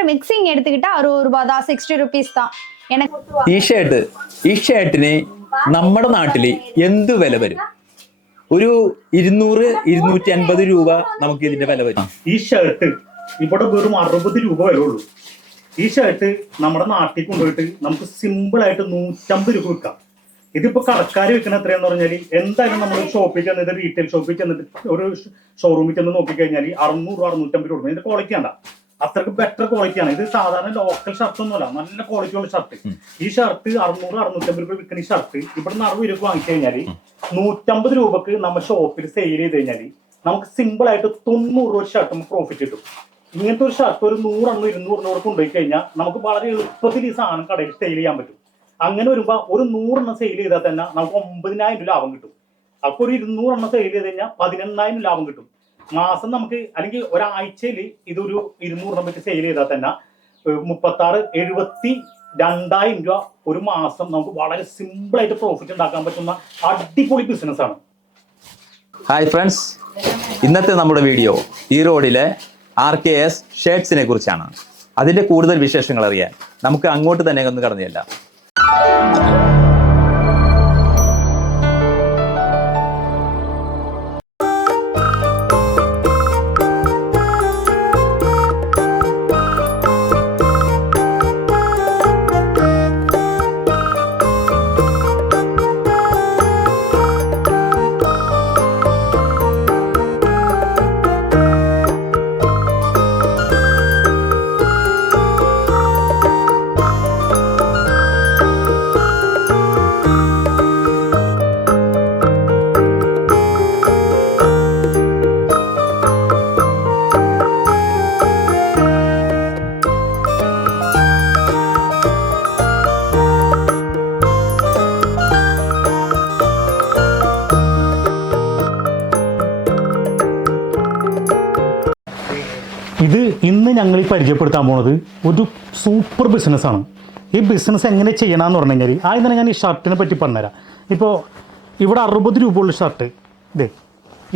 ஷர்ட்டோட mixing எடுத்துக்கிட்டா அறுபது ரூபாய் தான் சிக்ஸ்டி ருபீஸ் தான் எனக்கு ഈ ഷർട്ട് ഈ ഷർട്ടിന് നമ്മുടെ നാട്ടില് എന്ത് വില വരും ഒരു ഇരുന്നൂറ് ഇരുന്നൂറ്റി അൻപത് രൂപ നമുക്ക് ഇതിന്റെ വില വരും ഈ ഷർട്ട് ഇവിടെ വെറും അറുപത് രൂപ വരുള്ളൂ ഈ ഷർട്ട് നമ്മുടെ നാട്ടിൽ കൊണ്ടുപോയിട്ട് നമുക്ക് സിമ്പിൾ ആയിട്ട് നൂറ്റമ്പത് രൂപ വിൽക്കാം ഇതിപ്പോ കടക്കാർ വിൽക്കുന്ന എത്രയാന്ന് പറഞ്ഞാൽ എന്തായാലും നമ്മൾ ഷോപ്പിൽ ചെന്നിട്ട് റീറ്റെയിൽ ഷോപ്പിൽ ചെന്നിട്ട് ഒരു ഷോറൂമിൽ ചെന്ന് നോക്കിക്കഴിഞ്ഞാൽ അറുന്നൂറ് അറുന്നൂറ്റമ്പത് രൂപ ഇതിന്റെ ക്വാളിറ്റി ആണ് അത്രയ്ക്ക് ബെറ്റർ ക്വാളിറ്റിയാണ് ഇത് സാധാരണ ലോക്കൽ ഷർട്ട് ഒന്നുമല്ല നല്ല ക്വാളിറ്റി ഉള്ള ഷർട്ട് ഈ ഷർട്ട് അറുന്നൂറ് അറുന്നൂറ്റമ്പത് രൂപ വിൽക്കുന്ന ഈ ഷർട്ട് ഇവിടെ നിന്ന് അറുപത് രൂപ വാങ്ങിച്ചു കഴിഞ്ഞാൽ നൂറ്റമ്പത് രൂപക്ക് നമ്മൾ ഷോപ്പിൽ സെയിൽ ചെയ്ത് കഴിഞ്ഞാൽ നമുക്ക് സിമ്പിൾ ആയിട്ട് തൊണ്ണൂറ് രൂപ ഷർട്ട് നമുക്ക് പ്രോഫിറ്റ് കിട്ടും. ഇങ്ങനത്തെ ഒരു ഷർട്ട് ഒരു നൂറെണ്ണോ ഇരുന്നൂറിനോട് കൊണ്ടുപോയി കഴിഞ്ഞാൽ നമുക്ക് വളരെ എളുപ്പത്തിൽ ഈ സാധനം കടയിൽ സെയിൽ ചെയ്യാൻ പറ്റും. അങ്ങനെ വരുമ്പോൾ ഒരു നൂറെണ്ണം സെയിൽ ചെയ്താൽ തന്നെ നമുക്ക് ഒമ്പതിനായിരം രൂപ ലാഭം കിട്ടും. അപ്പോൾ ഒരു ഇരുന്നൂറെണ്ണം സെയിൽ ചെയ്ത് കഴിഞ്ഞാൽ പതിനെണ്ണായിരം ലാഭം കിട്ടും. മാസം നമുക്ക് അല്ലെങ്കിൽ ഒരാഴ്ചയിൽ ഇതൊരു ഇരുന്നൂറ് രൂപയ്ക്ക് സെയിൽ ചെയ്താൽ തന്നെ മുപ്പത്തി ആറ് എഴുപത്തി രണ്ടായിരം രൂപ ഒരു മാസം നമുക്ക് വളരെ സിമ്പിൾ ആയിട്ട് പ്രോഫിറ്റ് ഉണ്ടാക്കാൻ പറ്റുന്ന അടിപൊളി ബിസിനസ് ആണ്. ഹായ് ഫ്രണ്ട്സ് ഇന്നത്തെ നമ്മുടെ വീഡിയോ ഈ റോഡിലെ ആർ കെ എസ് ഷേഡ്സിനെ കുറിച്ചാണ്. അതിന്റെ കൂടുതൽ വിശേഷങ്ങൾ അറിയാൻ നമുക്ക് അങ്ങോട്ട് തന്നെ ഒന്ന് കടന്നു പരിചയപ്പെടുത്താൻ പോണത് ഒരു സൂപ്പർ ബിസിനസ്സാണ് ഈ ബിസിനസ് എങ്ങനെ ചെയ്യണമെന്ന് പറഞ്ഞു കഴിഞ്ഞാൽ ആദ്യം തന്നെ ഞാൻ ഈ ഷർട്ടിനെ പറ്റി പറഞ്ഞുതരാം. ഇപ്പോൾ ഇവിടെ അറുപത് രൂപ ഉള്ള ഷർട്ട് ഇതേ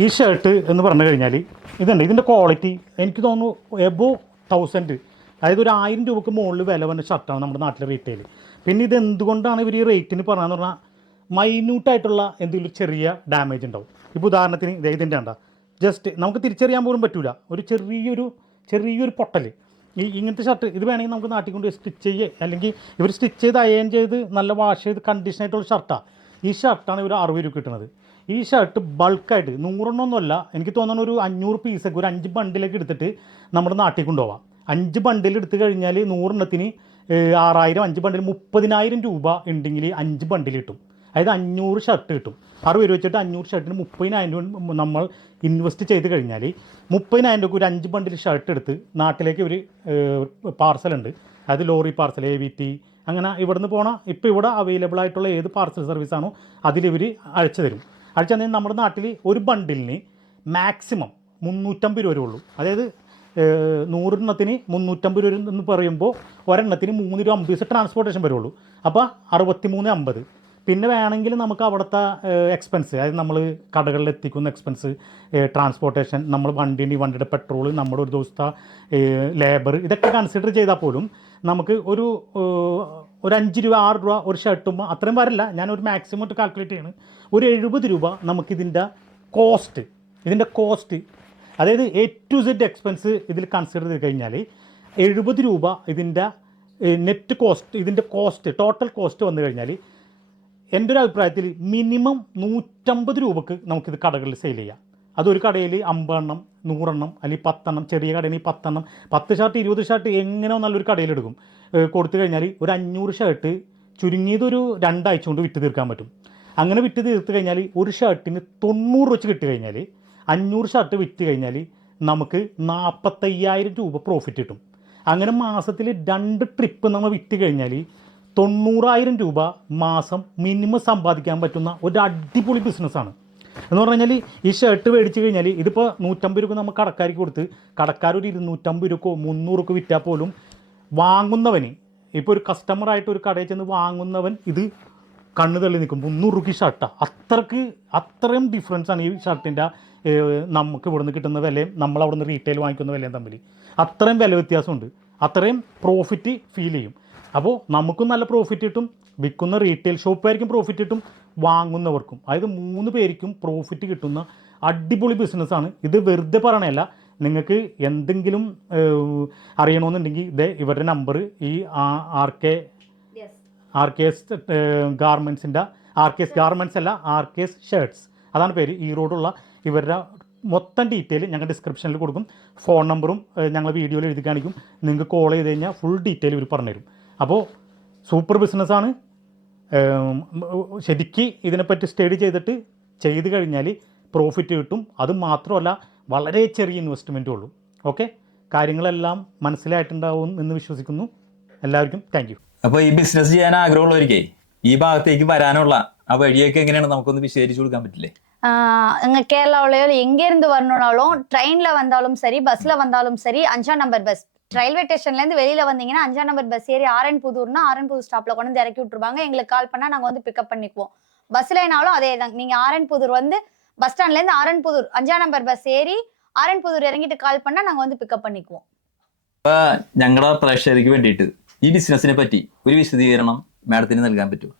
ഈ ഷർട്ട് എന്ന് പറഞ്ഞു കഴിഞ്ഞാൽ ഇതുണ്ട്. ഇതിന്റെ ക്വാളിറ്റി എനിക്ക് തോന്നുന്നു എബോ തൗസൻഡ് അതായത് ഒരു ആയിരം രൂപക്ക് മുകളിൽ വില വന്ന ഷർട്ടാണ് നമ്മുടെ നാട്ടിലെ റീറ്റെയിൽ പിന്നെ ഇത് എന്തുകൊണ്ടാണ് ഇവർ ഈ റേറ്റിന് പറഞ്ഞതെന്ന് പറഞ്ഞാൽ മൈന്യൂട്ടായിട്ടുള്ള എന്തെങ്കിലും ചെറിയ ഡാമേജ് ഉണ്ടാവും. ഇപ്പോൾ ഉദാഹരണത്തിന് ഇതേ ഇതിന്റെ ഉണ്ടാ ജസ്റ്റ് നമുക്ക് തിരിച്ചറിയാൻ പോലും പറ്റില്ല ഒരു ചെറിയൊരു ചെറിയൊരു പൊട്ടൽ ഈ ഇങ്ങനത്തെ ഷർട്ട് ഇത് വേണമെങ്കിൽ നമുക്ക് നാട്ടിൽ കൊണ്ട് സ്റ്റിച്ച് ചെയ്യേ. അല്ലെങ്കിൽ ഇവർ സ്റ്റിച്ച് ചെയ്ത് അയൺ ചെയ്ത് നല്ല വാഷ് ചെയ്ത് കണ്ടീഷൻ ആയിട്ടുള്ള ഷർട്ടാണ് ഈ ഷർട്ടാണ് ഇവർ അറുപത് രൂപ കിട്ടുന്നത്. ഈ ഷർട്ട് ബൾക്കായിട്ട് നൂറെണ്ണമൊന്നുമല്ല എനിക്ക് തോന്നുന്ന ഒരു അഞ്ഞൂറ് പീസൊക്കെ ഒരു അഞ്ച് ബണ്ടിലേക്ക് എടുത്തിട്ട് നമ്മുടെ നാട്ടിൽ കൊണ്ടുപോകാം അഞ്ച് ബണ്ടിൽ എടുത്തു കഴിഞ്ഞാൽ നൂറെണ്ണത്തിന് ആറായിരം അഞ്ച് ബണ്ടിൽ മുപ്പതിനായിരം രൂപ ഉണ്ടെങ്കിൽ അഞ്ച് ബണ്ടിൽ കിട്ടും. അതായത് അഞ്ഞൂറ് ഷർട്ട് കിട്ടും. അറുപത് രൂപ വെച്ചിട്ട് അഞ്ഞൂറ് ഷർട്ടിന് മുപ്പതിനായിരം രൂപ നമ്മൾ ഇൻവെസ്റ്റ് ചെയ്ത് കഴിഞ്ഞാൽ മുപ്പതിനായിരം രൂപ ഒരു അഞ്ച് ബണ്ടിൽ ഷർട്ട് എടുത്ത് നാട്ടിലേക്ക് ഒരു പാർസലുണ്ട് അത് lorry parcel A V T അങ്ങനെ ഇവിടുന്ന് പോകണം ഇപ്പോൾ ഇവിടെ അവൈലബിൾ ആയിട്ടുള്ള ഏത് പാർസൽ സർവീസാണോ അതിലിവർ അയച്ചു തരും. അയച്ചു തന്നെ നമ്മുടെ നാട്ടിൽ ഒരു ബണ്ടിലിന് മാക്സിമം മുന്നൂറ്റമ്പത് രൂപ ഉള്ളൂ. അതായത് നൂറെണ്ണത്തിന് മുന്നൂറ്റമ്പത് രൂപ എന്ന് പറയുമ്പോൾ ഒരെണ്ണത്തിന് മൂന്ന് രൂപ അമ്പത് ട്രാൻസ്പോർട്ടേഷൻ വരുള്ളൂ അപ്പോൾ അറുപത്തി മൂന്ന് അമ്പത്. പിന്നെ വേണമെങ്കിൽ നമുക്ക് അവിടുത്തെ എക്സ്പെൻസ് അതായത് നമ്മൾ കടകളിൽ എത്തിക്കുന്ന എക്സ്പെൻസ് ട്രാൻസ്പോർട്ടേഷൻ നമ്മൾ വണ്ടിന്റെ വണ്ടിയുടെ പെട്രോൾ നമ്മുടെ ഒരു ദിവസത്തെ ലേബർ ഇതൊക്കെ കൺസിഡർ ചെയ്താൽ പോലും നമുക്ക് ഒരു ഒരു അഞ്ച് രൂപ ആറ് രൂപ ഒരു ഷർട്ടും അത്രയും വരില്ല. ഞാൻ ഒരു മാക്സിമം കാൽക്കുലേറ്റ് ചെയ്യുന്നത് ഒരു എഴുപത് രൂപ നമുക്കിതിന്റെ കോസ്റ്റ് ഇതിന്റെ കോസ്റ്റ് അതായത് എ ടു സെഡ് എക്സ്പെൻസ് ഇതിൽ കൺസിഡർ ചെയ്ത് കഴിഞ്ഞാൽ എഴുപത് രൂപ ഇതിന്റെ നെറ്റ് കോസ്റ്റ് ഇതിന്റെ കോസ്റ്റ് ടോട്ടൽ കോസ്റ്റ് വന്നു കഴിഞ്ഞാൽ എന്റെ ഒരു അഭിപ്രായത്തിൽ മിനിമം നൂറ്റമ്പത് രൂപക്ക് നമുക്കിത് കടകളിൽ സെയിൽ ചെയ്യാം. അതൊരു കടയിൽ അമ്പതെണ്ണം നൂറെണ്ണം അല്ലെങ്കിൽ പത്തെണ്ണം ചെറിയ കടയിൽ പത്തെണ്ണം പത്ത് ഷർട്ട് ഇരുപത് ഷർട്ട് എങ്ങനെ നല്ലൊരു ഏഹ് കൊടുത്തു കഴിഞ്ഞാൽ ഒരു അഞ്ഞൂറ് ഷർട്ട് ചുരുങ്ങിയതൊരു രണ്ടാഴ്ച കൊണ്ട് വിറ്റ് തീർക്കാൻ പറ്റും. അങ്ങനെ വിറ്റ് തീർത്ത് കഴിഞ്ഞാൽ ഒരു ഷർട്ടിന് തൊണ്ണൂറ് വെച്ച് കിട്ടി കഴിഞ്ഞാൽ അഞ്ഞൂറ് ഷർട്ട് വിറ്റ് കഴിഞ്ഞാൽ നമുക്ക് നാൽപ്പത്തയ്യായിരം രൂപ പ്രോഫിറ്റ് കിട്ടും. അങ്ങനെ മാസത്തിൽ രണ്ട് ട്രിപ്പ് നമ്മൾ വിറ്റ് കഴിഞ്ഞാൽ തൊണ്ണൂറായിരം രൂപ മാസം മിനിമം സമ്പാദിക്കാൻ പറ്റുന്ന ഒരു അടിപൊളി ബിസിനസ്സാണ് എന്ന് പറഞ്ഞു കഴിഞ്ഞാൽ ഈ ഷർട്ട് മേടിച്ച് കഴിഞ്ഞാൽ ഇതിപ്പോൾ നൂറ്റമ്പത് രൂപ നമ്മൾ കടക്കാർക്ക് കൊടുത്ത് കടക്കാർ ഒരു ഇരുന്നൂറ്റമ്പത് രൂപക്കോ മുന്നൂറൊക്കെ വിറ്റാൽ പോലും വാങ്ങുന്നവന് ഇപ്പോൾ ഒരു കസ്റ്റമറായിട്ട് ഒരു കടയിൽ ചെന്ന് വാങ്ങുന്നവൻ ഇത് കണ്ണു തള്ളി നിൽക്കും. മുന്നൂറ് രൂപയ്ക്ക് ഷർട്ടാണ് അത്രയ്ക്ക് അത്രയും ഡിഫറൻസ് ആണ് ഈ ഷർട്ടിന്റെ നമുക്ക് ഇവിടുന്ന് കിട്ടുന്ന വിലയും നമ്മൾ അവിടുന്ന് റീറ്റെയിൽ വാങ്ങിക്കുന്ന വിലയും തമ്മിൽ അത്രയും വില വ്യത്യാസമുണ്ട്. അത്രയും പ്രോഫിറ്റ് ഫീൽ ചെയ്യും. അപ്പോൾ നമുക്കും നല്ല പ്രോഫിറ്റ് കിട്ടും. വിൽക്കുന്ന റീറ്റെയിൽ ഷോപ്പുകാർക്കും പ്രോഫിറ്റ് കിട്ടും. വാങ്ങുന്നവർക്കും. അതായത് മൂന്ന് പേർക്കും പ്രോഫിറ്റ് കിട്ടുന്ന അടിപൊളി ബിസിനസ്സാണ് ഇത് വെറുതെ പറയണല്ല നിങ്ങൾക്ക് എന്തെങ്കിലും അറിയണമെന്നുണ്ടെങ്കിൽ ഇതേ ഇവരുടെ നമ്പർ ഈ R K R K S ഗാർമെൻസിന്റെ R K S garments അല്ല ആർ കെ എസ് ഷർട്ട്സ് അതാണ് പേര്. ഈ റോഡുള്ള ഇവരുടെ മൊത്തം ഡീറ്റെയിൽ ഞങ്ങൾ ഡിസ്ക്രിപ്ഷനിൽ കൊടുക്കും. ഫോൺ നമ്പറും ഞങ്ങൾ വീഡിയോയിൽ എഴുതി കാണിക്കും. നിങ്ങൾക്ക് കോൾ ചെയ്ത് കഴിഞ്ഞാൽ ഫുൾ ഡീറ്റെയിൽ ഇവർ പറഞ്ഞുതരും. അപ്പോൾ സൂപ്പർ ബിസിനസ്സാണ് ശരിക്ക് ഇതിനെപ്പറ്റി സ്റ്റഡി ചെയ്തിട്ട് ചെയ്ത് കഴിഞ്ഞാൽ പ്രോഫിറ്റ് കിട്ടും അത് മാത്രമല്ല വളരെ ചെറിയ ഇൻവെസ്റ്റ്മെൻറ്റേ ഉള്ളൂ ഓക്കെ കാര്യങ്ങളെല്ലാം മനസ്സിലായിട്ടുണ്ടാവും എന്ന് വിശ്വസിക്കുന്നു എല്ലാവർക്കും താങ്ക് യു അപ്പോൾ ഈ ബിസിനസ് ചെയ്യാൻ ആഗ്രഹമുള്ളവർക്കേ ഈ ഭാഗത്തേക്ക് വരാനുള്ള ആ വഴിയൊക്കെ എങ്ങനെയാണ് നമുക്കൊന്ന് വിശദീകരിച്ചു കൊടുക്കാൻ പറ്റില്ലേ இங்க கேரளாவிலயோ எங்க இருந்து வரணும்னாலும் ட்ரெயின்ல வந்தாலும் சரி பஸ்ல வந்தாலும் சரி அஞ்சாம் நம்பர் பஸ் ரயில்வே ஸ்டேஷன்ல இருந்து வெளியில வந்தீங்கன்னா அஞ்சாம் நம்பர் பஸ் ஏறி ஆரன் புதூர்னா ஆரன் புதூர் ஸ்டாப்ல கொண்டு வந்து இறக்கி விட்டுருவாங்க எங்களுக்கு கால் பண்ணா நாங்க வந்து பிக்கப் பண்ணிக்குவோம் பஸ்லனாலும் அதே தான் நீங்க ஆரன் புதூர் வந்து பஸ் ஸ்டாண்ட்ல இருந்து ஆரன் புதூர் அஞ்சாம் நம்பர் பஸ் ஏறி ஆரன் புதூர் இறங்கிட்டு கால் பண்ணா நாங்க வந்து பிக்கப் பண்ணிக்குவோம் ഞങ്ങളുടെ പ്രേക്ഷകർക്ക് വേണ്ടിയിട്ട് ഈ ബിസിനസിനെ പറ്റി ഒരു വിശദീകരണം മാഡത്തിന് നൽകാൻ പറ്റുമോ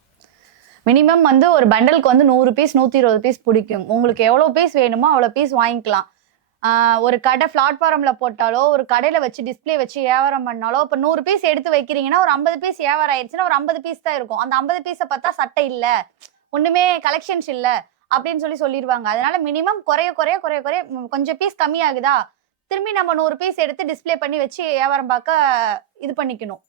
மினிமம் வந்து ஒரு பண்டலுக்கு வந்து நூறு பீஸ் நூத்தி இருபது பீஸ் பிடிக்கும் உங்களுக்கு எவ்வளவு பீஸ் வேணுமோ அவ்வளவு பீஸ் வாங்கிக்கலாம் ஆஹ் ஒரு கடை பிளாட்ஃபார்ம்ல போட்டாலோ ஒரு கடையில வச்சு டிஸ்ப்ளே வச்சு வியாபாரம் பண்ணாலோ இப்போ நூறு பீஸ் எடுத்து வைக்கிறீங்கன்னா ஒரு ஐம்பது பீஸ் வியாபாரம் ஆயிடுச்சுன்னா ஒரு ஐம்பது பீஸ் தான் இருக்கும். அந்த ஐம்பது பீஸை பார்த்தா சட்டை இல்லை. ஒண்ணுமே கலெக்ஷன்ஸ் இல்லை. அப்படின்னு சொல்லி சொல்லிடுவாங்க அதனால மினிமம் குறைய குறைய குறைய குறைய கொஞ்சம் பீஸ் கம்மியாகுதா? திரும்பி நம்ம நூறு பீஸ் எடுத்து டிஸ்ப்ளே பண்ணி வச்சு வியாபாரம் பார்க்க இது பண்ணிக்கணும்.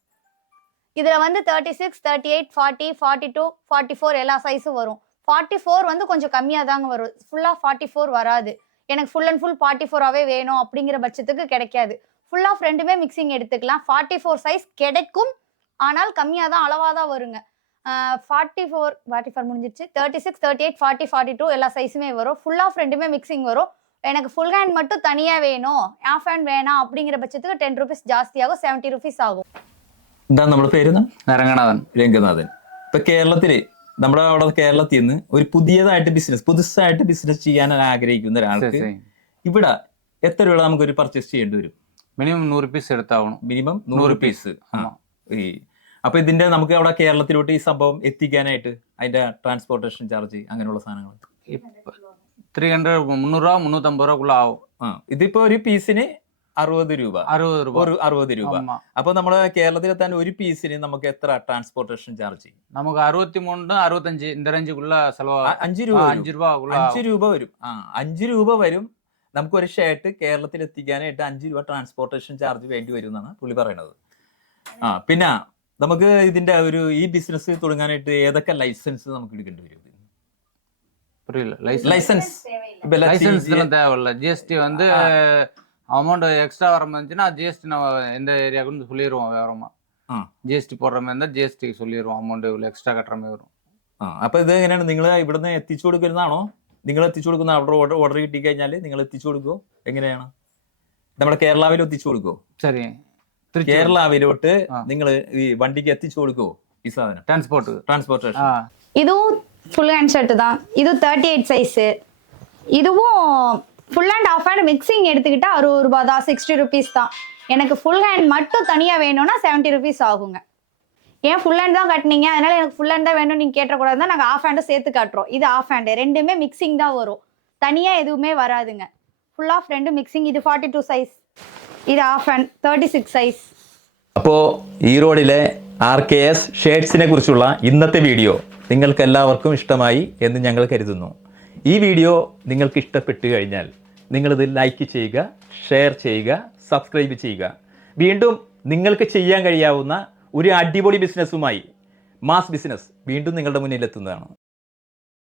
இதில் வந்து thirty six thirty eight forty forty two forty four எல்லா சைஸும் வரும். ஃபார்ட்டி ஃபோர் வந்து கொஞ்சம் கம்மியாக தாங்க வரும். ஃபுல்லாக ஃபார்ட்டி ஃபோர் வராது. எனக்கு ஃபுல் அண்ட் ஃபுல் ஃபார்ட்டி ஃபோராகவே வேணும் அப்படிங்கிற பட்சத்துக்கு கிடைக்காது ஃபுல் ஆஃப் ரெண்டுமே மிக்சிங் எடுத்துக்கலாம் ஃபார்ட்டி ஃபோர் சைஸ் கிடைக்கும் ஆனால் கம்மியாக தான் அளவாக தான் வருங்க ஃபார்ட்டி ஃபோர் ஃபார்ட்டி ஃபோர் முடிஞ்சிருச்சு thirty six thirty eight forty forty two எல்லா சைஸுமே வரும் ஃபுல் ஆஃப் ரெண்டுமே மிக்சிங் வரும் எனக்கு ஃபுல் ஹேண்ட் மட்டும் தனியாக வேணும் ஆஃப் ஹேண்ட் வேணாம் அப்படிங்கிற பட்சத்துக்கு டென் ருபீஸ் ஜாஸ்தியாகும் செவன்ட்டி ருபீஸ் ஆகும் എന്താ നമ്മുടെ പേര് രംഗനാഥൻ രംഗനാഥൻ ഇപ്പൊ കേരളത്തില് നമ്മുടെ അവിടെ കേരളത്തിൽ നിന്ന് ഒരു പുതിയതായിട്ട് ബിസിനസ് പുതുസായിട്ട് ബിസിനസ് ചെയ്യാൻ ആഗ്രഹിക്കുന്ന ഒരാൾക്ക് ഇവിടെ എത്ര രൂപ നമുക്ക് ഒരു പർച്ചേസ് ചെയ്യേണ്ടി വരും? മിനിമം നൂറ് പീസ് എടുത്താവണം. മിനിമം നൂറ്. പീസ് ഈ അപ്പൊ ഇതിന്റെ നമുക്ക് അവിടെ കേരളത്തിലോട്ട് ഈ സംഭവം എത്തിക്കാനായിട്ട് അതിന്റെ ട്രാൻസ്പോർട്ടേഷൻ ചാർജ് അങ്ങനെയുള്ള സാധനങ്ങൾ. ത്രീ ഹൺഡ്രഡ് മുന്നൂറ് രൂപ മുന്നൂറ്റമ്പത് രൂപ ആവും. ഇതിപ്പോ ഒരു പീസിന് അറുപത് രൂപ അറുപത് രൂപ ഒരു അറുപത് രൂപ ആമാ. അപ്പൊ നമ്മള് കേരളത്തിലെത്താൻ ഒരു പീസിന് നമുക്ക് എത്ര ട്രാൻസ്പോർട്ടേഷൻ ചാർജ് ചെയ്യും നമുക്ക് അറുപത്തി മൂന്ന് അറുപത്തഞ്ച് இந்த ரேஞ்சுக்குள்ள செலவு ആ, അഞ്ച് രൂപ വരും. അഞ്ച് രൂപക്കുള്ള അഞ്ച് രൂപ വരും ആ അഞ്ച് രൂപ വരും നമുക്ക് ഒരു ഷർട്ട് കേരളത്തിൽ എത്തിക്കാനായിട്ട് അഞ്ച് രൂപ ട്രാൻസ്പോർട്ടേഷൻ ചാർജ് വേണ്ടി വരും എന്നാണ് പുള്ളി പറയുന്നത് ആ പിന്നെ നമുക്ക് ഇതിന്റെ ഒരു ഈ ബിസിനസ് തുടങ്ങാനായിട്ട് ഏതൊക്കെ ലൈസൻസ് നമുക്ക് എടുക്കേണ്ടി വരും புரியல லைசன்ஸ் ലൈസൻസ് லைசன்ஸ் இதெல்லாம் தேவையில்ல ஜிஎஸ்டி வந்து அமௌண்ட் எக்ஸ்ட்ரா வர மாதிரிச்சுன்னா ஜிஎஸ்டி நம்ம எந்த ஏரியாவுக்குன்னு சொல்லிடுவோம் விவரமா. ജിഎസ് ടി പോടുന്ന എന്താ ജി എസ് ടി ചൊല്ലിരും അമൗണ്ട് എക്സ്ട്രാ കട്ടറമേ വരും ആ അപ്പൊ ഇത് എങ്ങനെയാണ് നിങ്ങൾ ഇവിടുന്ന് എത്തിച്ചു കൊടുക്കുന്നതാണോ നിങ്ങൾ എത്തിച്ചു കൊടുക്കുന്ന ഓർഡർ ഓർഡർ ഓർഡർ കിട്ടി കഴിഞ്ഞാൽ നിങ്ങൾ എത്തിച്ചു കൊടുക്കുമോ എങ്ങനെയാണ് നമ്മുടെ കേരളാവിൽ എത്തിച്ചു കൊടുക്കുമോ ശരി കേരളാവിലോട്ട് നിങ്ങൾ ഈ വണ്ടിക്ക് എത്തിച്ചു കൊടുക്കുമോ ഈ സാധനം ട്രാൻസ്പോർട്ട് ട്രാൻസ്പോർട്ടേഷൻ ഇതും ഫുൾ ഹാൻഡ് ഷർട്ട് தான். இது 38 സൈസ് இதுவும் full hand half hand mixing எடுத்துக்கிட்டா அறுபது ரூபா தான் சிக்ஸ்டி ருபீஸ் தான் எனக்கு ஃபுல் ஹேண்ட் மட்டும் தனியாக வேணும்னா செவன்ட்டி ருபீஸ் ஆகுங்க ஏன் ஃபுல் ஹேண்ட் தான் கட்டினீங்க அதனால எனக்கு ஃபுல் ஹேண்ட் தான் வேணும் நீங்கள் கேட்டக்கூடாது தான் நாங்கள் ஆஃப் ஹேண்டும் சேர்த்து காட்டுறோம் இது ஆஃப் ஹேண்டு ரெண்டுமே மிக்சிங் தான் வரும் தனியாக எதுவுமே வராதுங்க ஃபுல் ஆஃப் ரெண்டு மிக்சிங் இது ஃபார்ட்டி டூ சைஸ் இது half hand thirty six size അപ്പോൾ ഈറോഡിലെ ആർ കെ എസ് ഷേഡ്സിനെ കുറിച്ചുള്ള ഇന്നത്തെ വീഡിയോ നിങ്ങൾക്ക് എല്ലാവർക്കും ഇഷ്ടമായി എന്ന് ഞങ്ങൾ കരുതുന്നു ഈ വീഡിയോ നിങ്ങൾക്ക് ഇഷ്ടപ്പെട്ടു കഴിഞ്ഞാൽ നിങ്ങളിത് ലൈക്ക് ചെയ്യുക ഷെയർ ചെയ്യുക സബ്സ്ക്രൈബ് ചെയ്യുക. വീണ്ടും നിങ്ങൾക്ക് ചെയ്യാൻ കഴിയാവുന്ന ഒരു അടിപൊളി ബിസിനസ്സുമായി മാസ് ബിസിനസ് വീണ്ടും നിങ്ങളുടെ മുന്നിൽ എത്തുന്നതാണ്